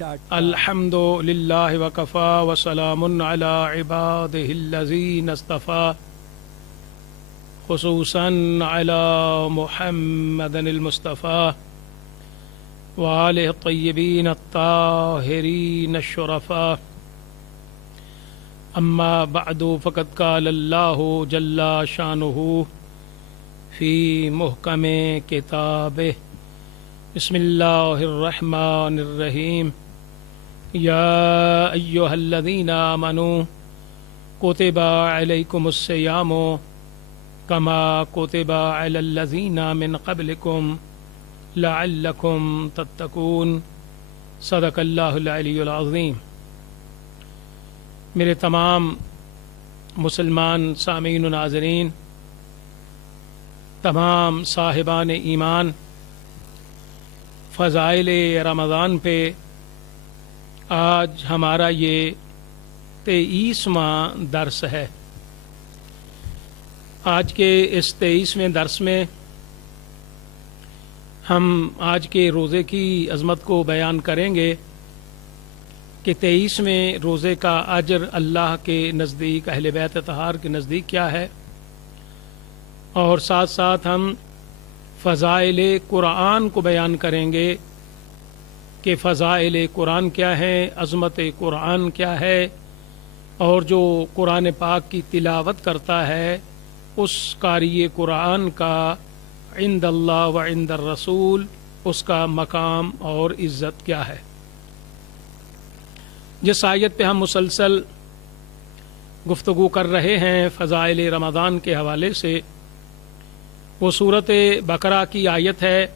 الحمد للہ وکفا وسلام علی عبادہ الذین اصطفیٰ خصوصاً علی محمد المصطفیٰ وآلہ الطیبین الطاہرین الشرفاء اما بعد فقد قال اللہ جل شانہ فی محکم کتابہ بسم اللہ الرحمن الرحیم یا ایہا الذین آمنوا کتب علیکم الصیام کما کتب علی الذین من قبلکم لعلکم تتقون صدق اللہ العلی العظیم۔ میرے تمام مسلمان سامعین و ناظرین، تمام صاحبان ایمان، فضائل رمضان پہ آج ہمارا یہ 23واں درس ہے۔ آج کے اس 23ویں درس میں ہم آج کے روزے کی عظمت کو بیان کریں گے کہ 23ویں روزے کا اجر اللہ کے نزدیک، اہل بیت اطہار کے نزدیک کیا ہے، اور ساتھ ساتھ ہم فضائل قرآن کو بیان کریں گے کہ فضائل قرآن کیا ہیں، عظمت قرآن کیا ہے، اور جو قرآن پاک کی تلاوت کرتا ہے اس قاری قرآن کا عند اللہ و عند الرسول اس کا مقام اور عزت کیا ہے۔ جس آیت پہ ہم مسلسل گفتگو کر رہے ہیں فضائل رمضان کے حوالے سے، وہ سورۃ بقرہ کی آیت ہے۔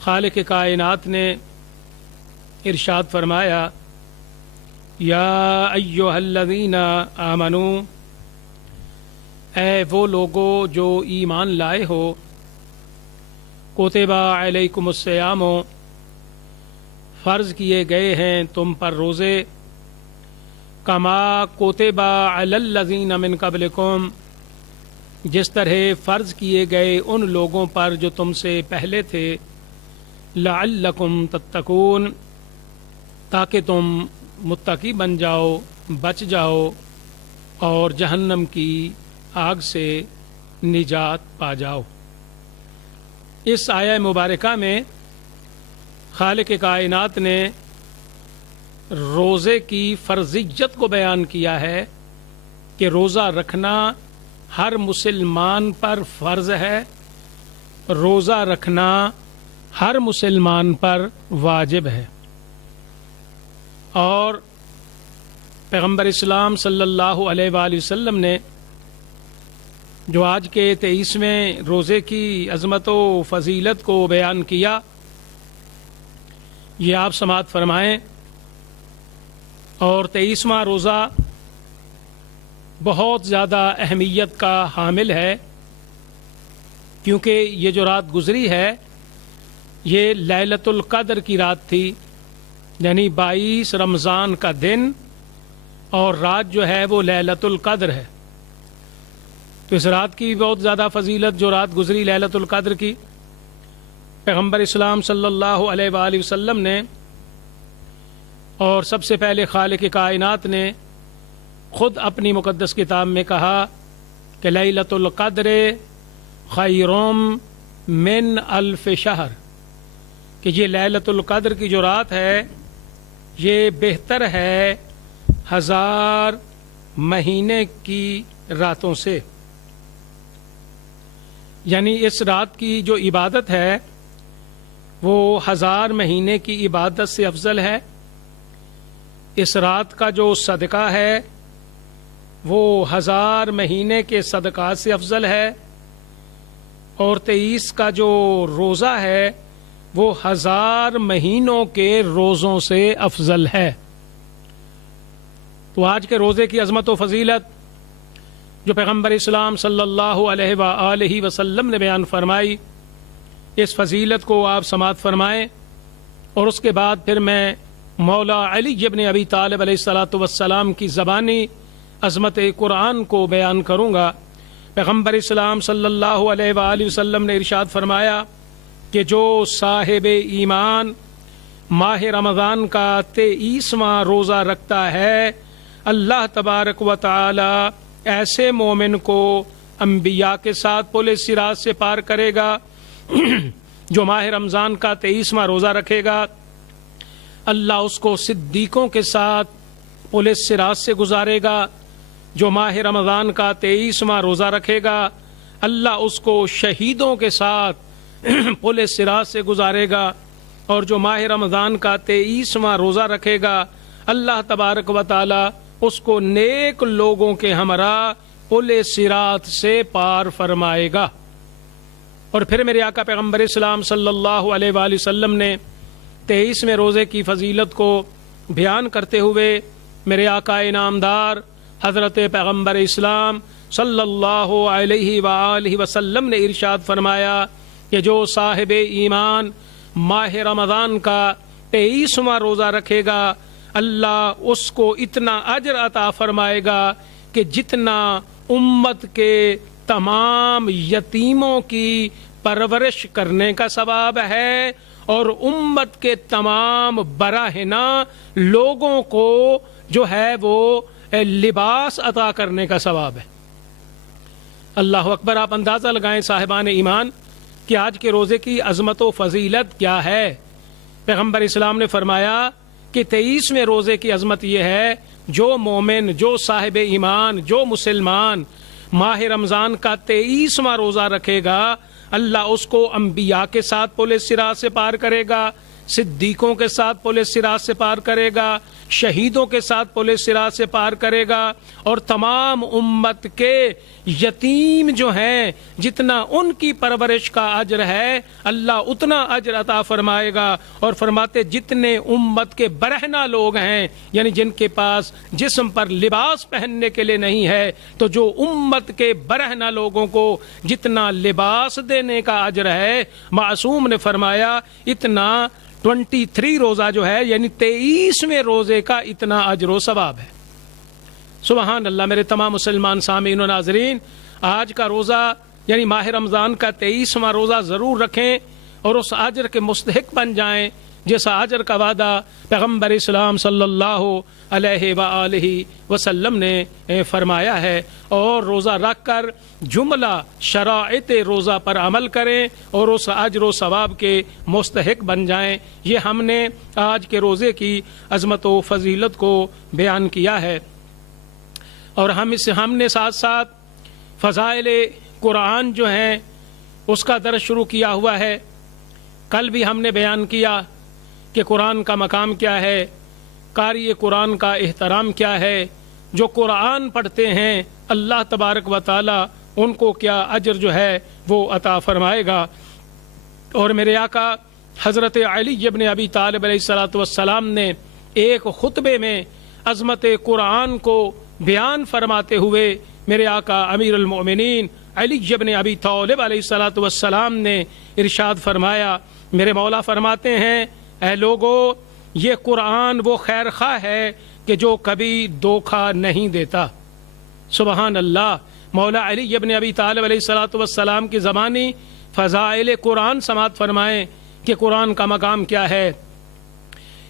خالق کائنات نے ارشاد فرمایا، یا ایھا الذین آمنوا، اے وہ لوگو جو ایمان لائے ہو، کتب علیکم الصیام، فرض کیے گئے ہیں تم پر روزے، کما کتب علی الذین من قبلکم، جس طرح فرض کیے گئے ان لوگوں پر جو تم سے پہلے تھے، لعلکم تتقون، تاکہ تم متقی بن جاؤ، بچ جاؤ اور جہنم کی آگ سے نجات پا جاؤ۔ اس آیہ مبارکہ میں خالق کائنات نے روزے کی فرضیت کو بیان کیا ہے کہ روزہ رکھنا ہر مسلمان پر فرض ہے، روزہ رکھنا ہر مسلمان پر واجب ہے۔ اور پیغمبر اسلام صلی اللہ علیہ وآلہ وسلم نے جو آج کے 23ویں روزے کی عظمت و فضیلت کو بیان کیا، یہ آپ سماعت فرمائیں۔ اور 23واں روزہ بہت زیادہ اہمیت کا حامل ہے، کیونکہ یہ جو رات گزری ہے یہ لیلۃ القدر کی رات تھی، یعنی 22 رمضان کا دن اور رات جو ہے وہ لیلۃ القدر ہے۔ تو اس رات کی بہت زیادہ فضیلت جو رات گزری لیلۃ القدر کی، پیغمبر اسلام صلی اللہ علیہ وآلہ وسلم نے اور سب سے پہلے خالق کائنات نے خود اپنی مقدس کتاب میں کہا کہ لیلۃ القدر خیر من الف شہر، کہ یہ لیلۃ القدر کی جو رات ہے یہ بہتر ہے 1000 مہینے کی راتوں سے۔ یعنی اس رات کی جو عبادت ہے وہ 1000 مہینے کی عبادت سے افضل ہے۔ اس رات کا جو صدقہ ہے وہ 1000 مہینے کے صدقات سے افضل ہے، اور 23 کا جو روزہ ہے وہ 1000 مہینوں کے روزوں سے افضل ہے۔ تو آج کے روزے کی عظمت و فضیلت جو پیغمبر اسلام صلی اللہ علیہ وآلہ وسلم نے بیان فرمائی، اس فضیلت کو آپ سماعت فرمائیں، اور اس کے بعد پھر میں مولا علی ابن ابی طالب علیہ الصلاۃ والسلام کی زبانی عظمت قرآن کو بیان کروں گا۔ پیغمبر اسلام صلی اللہ علیہ وآلہ وسلم نے ارشاد فرمایا کہ جو صاحب ایمان ماہ رمضان کا 23واں روزہ رکھتا ہے، اللہ تبارک و تعالی ایسے مومن کو انبیاء کے ساتھ پل صراط سے پار کرے گا۔ جو ماہ رمضان کا 23واں روزہ رکھے گا، اللہ اس کو صدیقوں کے ساتھ پل صراط سے گزارے گا۔ جو ماہ رمضان کا 23واں روزہ رکھے گا، اللہ اس کو شہیدوں کے ساتھ پل صراط سے گزارے گا۔ اور جو ماہ رمضان کا 23واں روزہ رکھے گا، اللہ تبارک و تعالی اس کو نیک لوگوں کے ہمراہ پل صراط سے پار فرمائے گا۔ اور پھر میرے آقا پیغمبر اسلام صلی اللہ علیہ وآلہ وسلم نے 23ویں روزے کی فضیلت کو بیان کرتے ہوئے میرے آقا انعامدار حضرت پیغمبر اسلام صلی اللہ علیہ وآلہ وسلم نے ارشاد فرمایا کہ جو صاحب ایمان ماہ رمضان کا 23واں روزہ رکھے گا، اللہ اس کو اتنا اجر عطا فرمائے گا کہ جتنا امت کے تمام یتیموں کی پرورش کرنے کا ثواب ہے اور امت کے تمام براہنہ لوگوں کو جو ہے وہ لباس عطا کرنے کا ثواب ہے۔ اللہ اکبر! آپ اندازہ لگائیں صاحبان ایمان کہ آج کے روزے کی عظمت و فضیلت کیا ہے۔ پیغمبر اسلام نے فرمایا کہ 23ویں روزے کی عظمت یہ ہے، جو مومن، جو صاحب ایمان، جو مسلمان ماہ رمضان کا 23واں روزہ رکھے گا، اللہ اس کو انبیاء کے ساتھ پل صراط سے پار کرے گا، صدیقوں کے ساتھ پل صراط سے پار کرے گا، شہیدوں کے ساتھ پل صراط سے پار کرے گا، اور تمام امت کے یتیم جو ہیں جتنا ان کی پرورش کا اجر ہے، اللہ اتنا اجر عطا فرمائے گا۔ اور فرماتے جتنے امت کے برہنہ لوگ ہیں، یعنی جن کے پاس جسم پر لباس پہننے کے لیے نہیں ہے، تو جو امت کے برہنہ لوگوں کو جتنا لباس دینے کا اجر ہے، معصوم نے فرمایا اتنا 23 روزہ جو ہے یعنی 23ویں روزے کا اتنا اجر و ثواب ہے۔ سبحان اللہ! میرے تمام مسلمان سامعین و ناظرین، آج کا روزہ یعنی ماہ رمضان کا 23واں روزہ ضرور رکھیں اور اس اجر کے مستحق بن جائیں جیسا اجر کا وعدہ پیغمبر اسلام صلی اللہ علیہ وآلہ وسلم نے فرمایا ہے۔ اور روزہ رکھ کر جملہ شرائط روزہ پر عمل کریں اور اس اجر و ثواب کے مستحق بن جائیں۔ یہ ہم نے آج کے روزے کی عظمت و فضیلت کو بیان کیا ہے، اور ہم نے ساتھ ساتھ فضائل قرآن جو ہیں اس کا درس شروع کیا ہوا ہے۔ کل بھی ہم نے بیان کیا کہ قرآن کا مقام کیا ہے، قاری قرآن کا احترام کیا ہے، جو قرآن پڑھتے ہیں اللہ تبارک و تعالی ان کو کیا اجر جو ہے وہ عطا فرمائے گا۔ اور میرے آقا حضرت علی ابن ابی طالب علیہ السلام نے ایک خطبے میں عظمت قرآن کو بیان فرماتے ہوئے میرے آقا امیر المؤمنین علی ابن ابی طالب علیہ السلام نے ارشاد فرمایا، میرے مولا فرماتے ہیں اے لوگو، یہ قرآن وہ خیر خواہ ہے کہ جو کبھی دھوکہ نہیں دیتا۔ سبحان اللہ! مولا علی ابن ابی طالب علیہ السلام کی زبانی فضائل قرآن سماعت فرمائیں کہ قرآن کا مقام کیا ہے،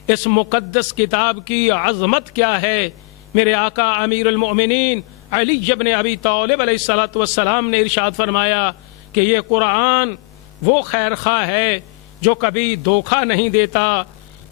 اس مقدس کتاب کی عظمت کیا ہے۔ میرے آقا امیر المؤمنین علی ابن ابی طالب علیہ السلام نے ارشاد فرمایا کہ یہ قرآن وہ خیر خواہ ہے جو کبھی دھوکہ نہیں دیتا،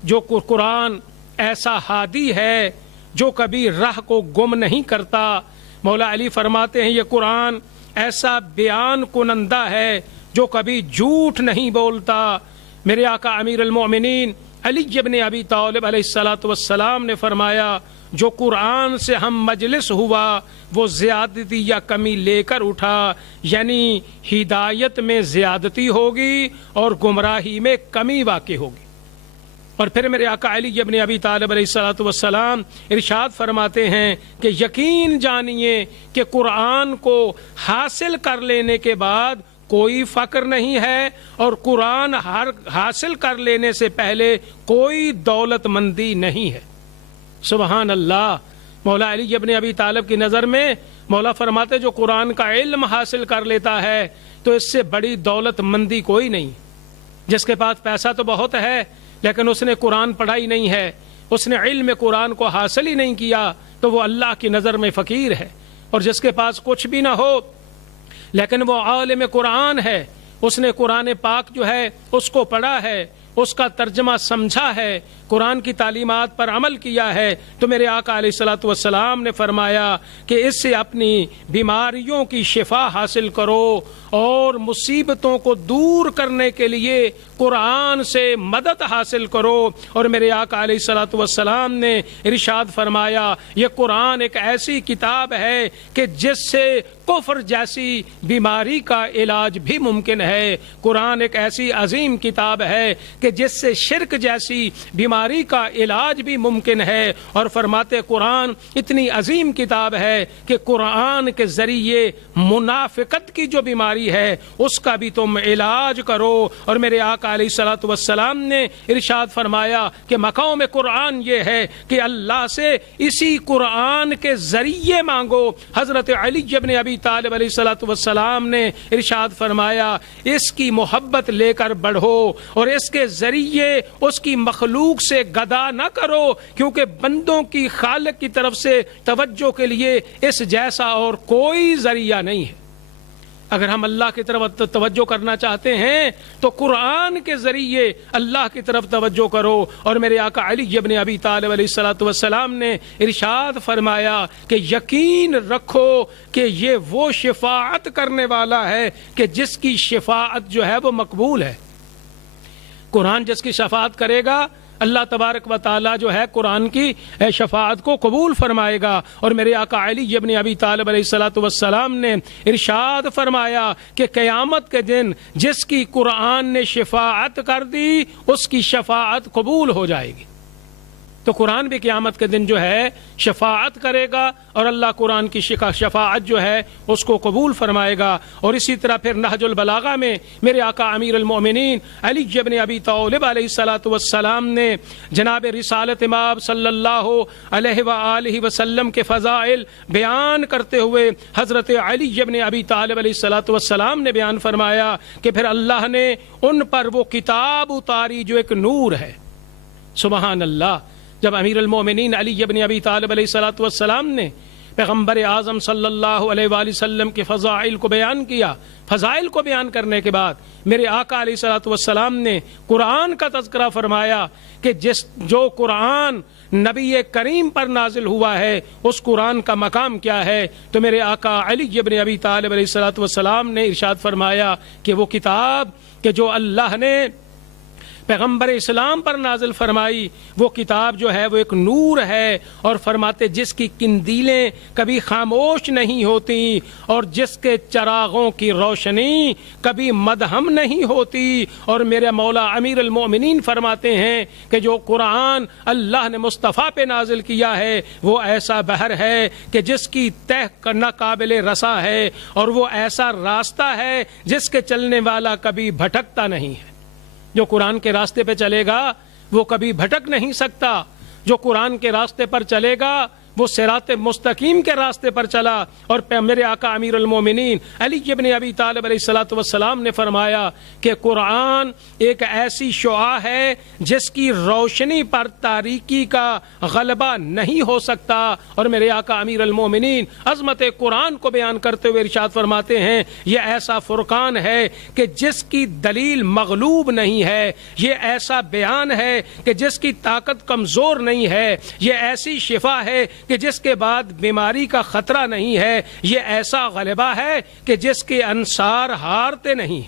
جو قرآن ایسا ہادی ہے جو کبھی راہ کو گم نہیں کرتا۔ مولا علی فرماتے ہیں یہ قرآن ایسا بیان کنندہ ہے جو کبھی جھوٹ نہیں بولتا۔ میرے آقا امیر المؤمنین علی ابن ابی طالب علیہ السلام نے فرمایا جو قرآن سے ہم مجلس ہوا وہ زیادتی یا کمی لے کر اٹھا، یعنی ہدایت میں زیادتی ہوگی اور گمراہی میں کمی واقع ہوگی۔ اور پھر میرے آقا علی ابن ابی طالب علیہ السلام ارشاد فرماتے ہیں کہ یقین جانیے کہ قرآن کو حاصل کر لینے کے بعد کوئی فقر نہیں ہے، اور قرآن حاصل کر لینے سے پہلے کوئی دولت مندی نہیں ہے۔ سبحان اللہ! مولا علی ابن ابی طالب کی نظر میں مولا فرماتے جو قرآن کا علم حاصل کر لیتا ہے تو اس سے بڑی دولت مندی کوئی نہیں۔ جس کے پاس پیسہ تو بہت ہے لیکن اس نے قرآن پڑھا ہی نہیں ہے، اس نے علم قرآن کو حاصل ہی نہیں کیا، تو وہ اللہ کی نظر میں فقیر ہے۔ اور جس کے پاس کچھ بھی نہ ہو لیکن وہ عالم قرآن ہے، اس نے قرآن پاک جو ہے اس کو پڑھا ہے، اس کا ترجمہ سمجھا ہے، قرآن کی تعلیمات پر عمل کیا ہے، تو میرے آقا علیہ الصلوۃ والسلام نے فرمایا کہ اس سے اپنی بیماریوں کی شفا حاصل کرو اور مصیبتوں کو دور کرنے کے لیے قرآن سے مدد حاصل کرو۔ اور میرے آقا علیہ الصلوۃ والسلام نے ارشاد فرمایا یہ قرآن ایک ایسی کتاب ہے کہ جس سے کفر جیسی بیماری کا علاج بھی ممکن ہے، قرآن ایک ایسی عظیم کتاب ہے کہ جس سے شرک جیسی بیماری کا علاج بھی ممکن ہے، اور فرماتے قرآن اتنی عظیم کتاب ہے کہ قرآن کے ذریعے منافقت کی جو بیماری ہے اس کا بھی تم علاج کرو۔ اور میرے آقا علیہ الصلوۃ والسلام نے ارشاد فرمایا کہ مقام قرآن یہ ہے کہ اللہ سے اسی قرآن کے ذریعے مانگو۔ حضرت علی ابن ابی طالب علیہ الصلوۃ والسلام نے ارشاد فرمایا اس کی محبت لے کر بڑھو اور اس کے ذریعے اس کی مخلوق سے گدا نہ کرو، کیونکہ بندوں کی خالق کی طرف سے توجہ کے لیے اس جیسا اور کوئی ذریعہ نہیں ہے۔ اگر ہم اللہ کی طرف توجہ کرنا چاہتے ہیں تو قرآن کے ذریعے اللہ کی طرف توجہ کرو۔ اور میرے آقا علی ابن ابی طالب علیہ الصلوۃ والسلام نے ارشاد فرمایا کہ یقین رکھو کہ یہ وہ شفاعت کرنے والا ہے کہ جس کی شفاعت جو ہے وہ مقبول ہے۔ قرآن جس کی شفاعت کرے گا اللہ تبارک و تعالی جو ہے قرآن کی شفاعت کو قبول فرمائے گا۔ اور میرے آقا علی ابن ابی طالب علیہ الصلوۃ والسلام نے ارشاد فرمایا کہ قیامت کے دن جس کی قرآن نے شفاعت کر دی اس کی شفاعت قبول ہو جائے گی۔ تو قرآن بھی قیامت کے دن جو ہے شفاعت کرے گا اور اللہ قرآن کی شفاعت جو ہے اس کو قبول فرمائے گا۔ اور اسی طرح پھر نہج البلاغہ میں میرے آقا امیر المؤمنین علی ابن ابی طالب علیہ الصلوۃ والسلام نے جناب رسالت مآب صلی اللہ علیہ وآلہ وسلم کے فضائل بیان کرتے ہوئے حضرت علی ابن ابی طالب علیہ الصلوۃ والسلام نے بیان فرمایا کہ پھر اللہ نے ان پر وہ کتاب اتاری جو ایک نور ہے۔ سبحان اللہ۔ جب امیر المومنین علی ابن ابی طالب علیہ الصلوۃ والسلام نے پیغمبر اعظم صلی اللہ علیہ وآلہ وسلم کے فضائل کو بیان کیا، فضائل کو بیان کرنے کے بعد میرے آقا علیہ الصلوۃ والسلام نے قرآن کا تذکرہ فرمایا کہ جو قرآن نبی کریم پر نازل ہوا ہے اس قرآن کا مقام کیا ہے، تو میرے آقا علی ابن ابی طالب علیہ الصلوۃ والسلام نے ارشاد فرمایا کہ وہ کتاب کہ جو اللہ نے پیغمبر اسلام پر نازل فرمائی وہ کتاب جو ہے وہ ایک نور ہے، اور فرماتے جس کی قندیلیں کبھی خاموش نہیں ہوتی اور جس کے چراغوں کی روشنی کبھی مدھم نہیں ہوتی۔ اور میرے مولا امیر المؤمنین فرماتے ہیں کہ جو قرآن اللہ نے مصطفیٰ پہ نازل کیا ہے وہ ایسا بحر ہے کہ جس کی تہ ناقابل رسا ہے، اور وہ ایسا راستہ ہے جس کے چلنے والا کبھی بھٹکتا نہیں ہے۔ جو قرآن کے راستے پہ چلے گا وہ کبھی بھٹک نہیں سکتا، جو قرآن کے راستے پر چلے گا وہ صراط مستقیم کے راستے پر چلا۔ اور میرے آقا امیر المومنین علی ابن ابی طالب علیہ الصلوۃ والسلام نے فرمایا کہ قرآن ایک ایسی شعاع ہے جس کی روشنی پر تاریکی کا غلبہ نہیں ہو سکتا۔ اور میرے آقا امیر المومنین عظمت قرآن کو بیان کرتے ہوئے ارشاد فرماتے ہیں یہ ایسا فرقان ہے کہ جس کی دلیل مغلوب نہیں ہے، یہ ایسا بیان ہے کہ جس کی طاقت کمزور نہیں ہے، یہ ایسی شفا ہے کہ جس کے بعد بیماری کا خطرہ نہیں ہے، یہ ایسا غلبہ ہے کہ جس کے انصار ہارتے نہیں۔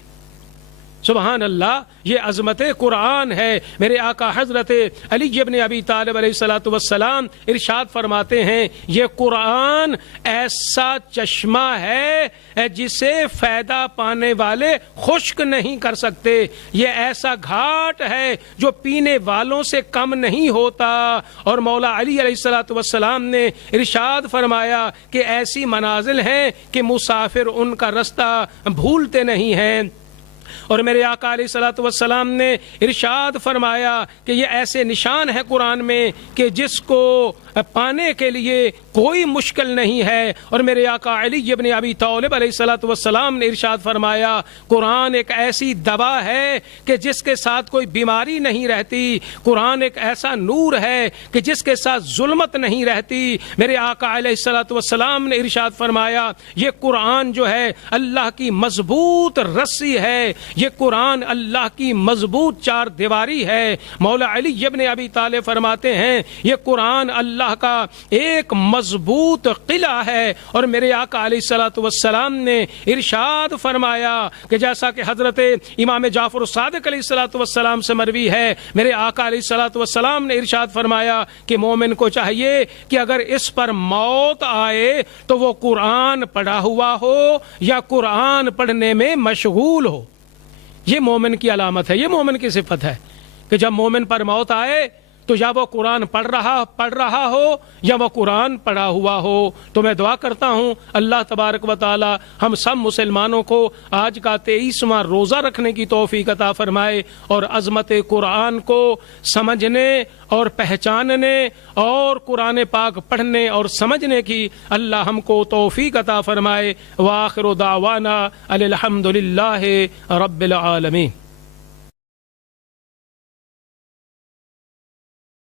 سبحان اللہ، یہ عظمت قرآن ہے۔ میرے آقا حضرت علی ابن ابی طالب علیہ الصلوۃ والسلام ارشاد فرماتے ہیں یہ قرآن ایسا چشمہ ہے جسے فائدہ پانے والے خشک نہیں کر سکتے، یہ ایسا گھاٹ ہے جو پینے والوں سے کم نہیں ہوتا۔ اور مولا علی علیہ الصلوۃ والسلام نے ارشاد فرمایا کہ ایسی منازل ہیں کہ مسافر ان کا رستہ بھولتے نہیں ہیں۔ اور میرے آقا علیہ الصلوۃ والسلام نے ارشاد فرمایا کہ یہ ایسے نشان ہے قرآن میں کہ جس کو پانے کے لیے کوئی مشکل نہیں ہے. اور میرے آقا علی ابن ابی طالب علیہ الصلوۃ والسلام نے ارشاد فرمایا قرآن ایک ایسی دوا ہے کہ جس کے ساتھ کوئی بیماری نہیں رہتی. قرآن ایک ایسا نور ہے کہ جس کے ساتھ ظلمت نہیں رہتی. میرے آقا علیہ الصلوۃ والسلام نے ارشاد فرمایا یہ قرآن جو ہے اللہ کی مضبوط رسی ہے, یہ قرآن اللہ کی مضبوط چار دیواری ہے. مولا علی ابن ابی طالب فرماتے ہیں یہ قرآن اللہ کا ایک مضبوط قلعہ ہے. اور میرے آقا علیہ الصلوۃ والسلام نے ارشاد فرمایا کہ جیسا کہ حضرت امام جعفر الصادق علیہ الصلوۃ والسلام سے مروی ہے, میرے آقا علیہ الصلوۃ والسلام نے ارشاد فرمایا کہ مومن کو چاہیے کہ اگر اس پر موت آئے تو وہ قرآن پڑھا ہوا ہو یا قرآن پڑھنے میں مشغول ہو. یہ مومن کی علامت ہے, یہ مومن کی صفت ہے کہ جب مومن پر موت آئے تو یا وہ قرآن پڑھ رہا ہو یا وہ قرآن پڑھا ہوا ہو. تو میں دعا کرتا ہوں اللہ تبارک و تعالی ہم سب مسلمانوں کو آج کا 23واں روزہ رکھنے کی توفیق عطا فرمائے اور عظمت قرآن کو سمجھنے اور پہچاننے اور قرآن پاک پڑھنے اور سمجھنے کی اللہ ہم کو توفیق عطا فرمائے. وآخر دعوانا الحمد للہ رب العالمین.